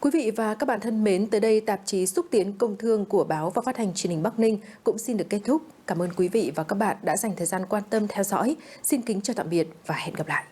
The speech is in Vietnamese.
Quý vị và các bạn thân mến, tới đây tạp chí Xúc tiến Công thương của Báo và Phát hành Truyền hình Bắc Ninh cũng xin được kết thúc. Cảm ơn quý vị và các bạn đã dành thời gian quan tâm theo dõi. Xin kính chào tạm biệt và hẹn gặp lại.